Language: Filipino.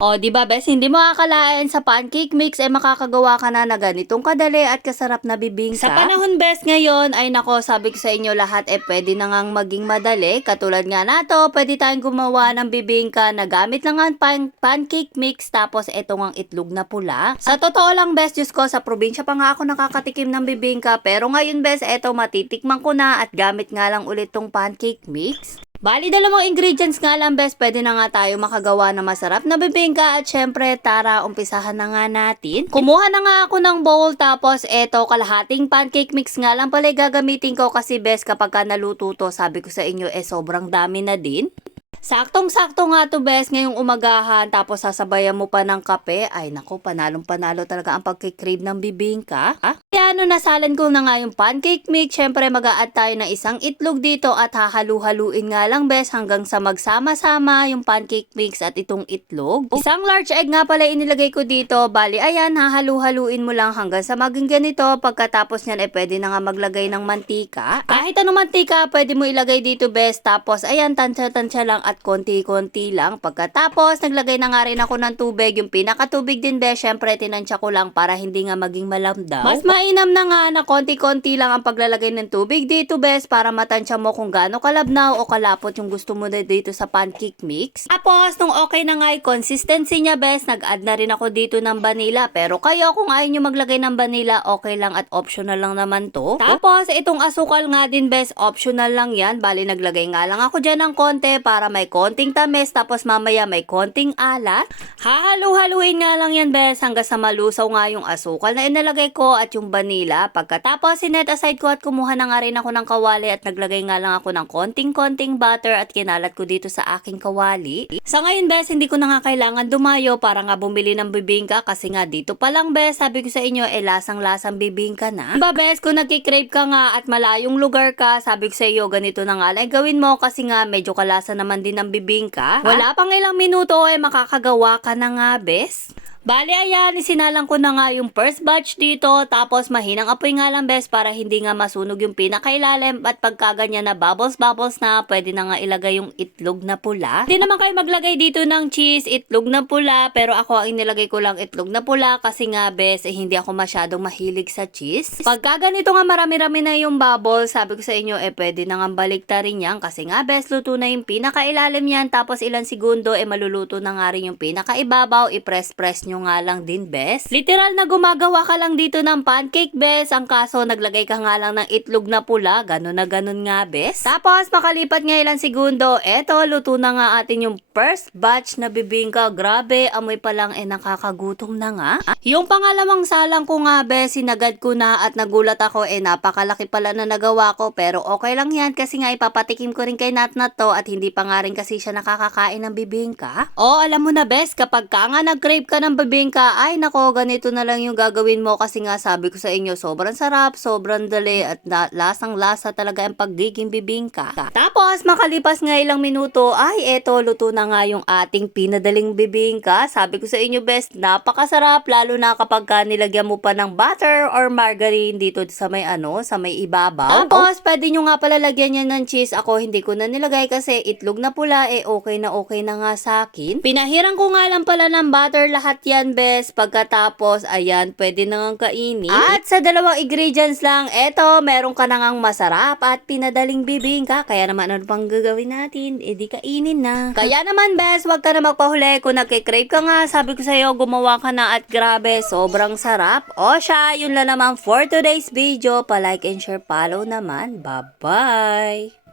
O, di ba, bes, hindi mo akalain sa pancake mix ay makakagawa ka na ganitong kadali at kasarap na bibingka. Sa panahon, bes, ngayon ay nako, sabi ko sa inyo lahat pwede na ngang maging madali. Katulad nga na to, pwede tayong gumawa ng bibingka na gamit lang ang pancake mix tapos ito ngang itlog na pula. Sa totoo lang, bes, Diyos ko, sa probinsya pa nga ako nakakatikim ng bibingka, pero ngayon, bes, eto matitikman ko na at gamit nga lang ulit tong pancake mix. Bali, dalawang ingredients nga lang, bes. Pwede na nga tayo makagawa ng masarap na bibingka at syempre, tara, umpisahan na nga natin. Kumuha na nga ako ng bowl tapos eto, kalahating pancake mix nga lang pala gagamitin ko kasi, bes, kapag ka naluto to, sabi ko sa inyo, sobrang dami na din. Saktong-sakto nga to, bes, ngayong umagahan tapos sasabayan mo pa ng kape. Ay nako, panalong-panalo talaga ang pagkikrave ng bibingka. Kaya nasalan ko na nga yung pancake mix. Syempre mag-a-add tayo ng isang itlog dito at hahalu-haluin nga lang, bes, hanggang sa magsama-sama yung pancake mix at itong itlog. Isang large egg nga pala inilagay ko dito. Bali, ayan, hahalu-haluin mo lang hanggang sa maging ganito. Pagkatapos nyan, pwede na nga maglagay ng mantika. Kahit anong mantika, pwede mo ilagay dito, bes. Tapos, ayan, tansya-tansya lang at konti-konti lang. Pagkatapos, naglagay na nga rin ako ng tubig. Yung pinakatubig din, bes, syempre tinansya ko lang para hindi nga maging malamdaw. Mas mainam na nga na konti-konti lang ang paglalagay ng tubig dito, bes, para matansya mo kung gaano kalabnaw o kalapot yung gusto mo na dito sa pancake mix. Tapos, nung okay na nga yung consistency niya, bes, nag-add na rin ako dito ng vanilla. Pero kayo, kung ayaw nyo maglagay ng vanilla, okay lang at optional lang naman to. Tapos, itong asukal nga din, bes, optional lang yan. Bali, naglagay nga lang ako dyan ng konti para may konting tamis, tapos mamaya may konting alat. Hahalu-haluin nga lang yan, bes, hanggang sa malusaw nga yung asukal na inalagay ko at yung vanilla. Pagkatapos, sinet aside ko at kumuha na nga rin ako ng kawali at naglagay nga lang ako ng konting-konting butter at kinalat ko dito sa aking kawali. Sa ngayon, bes, hindi ko na nga kailangan dumayo para nga bumili ng bibingka kasi nga dito pa lang, bes, sabi ko sa inyo, lasang-lasang bibingka na. Diba, bes, kung nagkikrave ka nga at malayong lugar ka, sabi ko sa iyo, ganito na nga lang gawin mo kasi nga medyo kalasa naman din ng bibingka. Wala pang ilang minuto makakagawa ka na nga, bes. Bali, ayan, isinalang ko na nga yung first batch dito, tapos mahinang apoy nga lang, bes, para hindi nga masunog yung pinakailalim at pagkaganyan na bubbles na, pwede na nga ilagay yung itlog na pula. Hindi naman kayo maglagay dito ng cheese, itlog na pula, pero ako ang inilagay ko lang itlog na pula kasi nga, bes, hindi ako masyadong mahilig sa cheese. Pagka ganito nga marami-rami na yung bubbles, sabi ko sa inyo, pwede na nga baliktarin yan kasi nga, bes, luto na yung pinakailalim yan, tapos ilang segundo, maluluto na nga rin yung pinakaibabaw, i-press nyo nga lang din, bes. Literal na gumagawa ka lang dito ng pancake, bes. Ang kaso, naglagay ka nga lang ng itlog na pula. Ganon na ganon nga, bes. Tapos, makalipat nga ilang segundo, eto, luto na nga atin yung first batch na bibingka. Grabe, amoy pa lang nakakagutom na nga. Yung pangalawang salang ko nga, bes, sinagad ko na at nagulat ako, napakalaki pala na nagawa ko. Pero okay lang yan kasi nga ipapatikim ko rin kay Natnat to at hindi pa nga rin kasi siya nakakakain ng bibingka. O, alam mo na, bes, kapag ka nga nag-crave ka ng bibingka, ay nako, ganito na lang yung gagawin mo kasi nga sabi ko sa inyo, sobrang sarap, sobrang dali at lasang-lasa talaga ang pagiging bibingka. Tapos, makalipas nga ilang minuto, ay eto, luto na nga yung ating pinadaling bibingka. Sabi ko sa inyo, best, napakasarap, lalo na kapag ka nilagyan mo pa ng butter or margarine dito sa may sa may ibabaw. Tapos, pwede nyo nga pala lagyan yan ng cheese. Ako, hindi ko na nilagay kasi itlog na pula, okay na nga sa akin. Pinahirang ko nga lang pala ng butter lahat yan, bes. Pagkatapos, ayan, pwede na nga kainin. At sa dalawang ingredients lang, eto, meron ka na ngang masarap at pinadaling bibingka. Kaya naman, ano pang gagawin natin? Di kainin na. Kaya naman, bes, wag ka na magpahuli. Kung nagkikrave ka nga, sabi ko sa'yo, gumawa ka na at grabe, sobrang sarap. O siya, yun lang naman for today's video. Pa-like and share, follow naman. Bye-bye!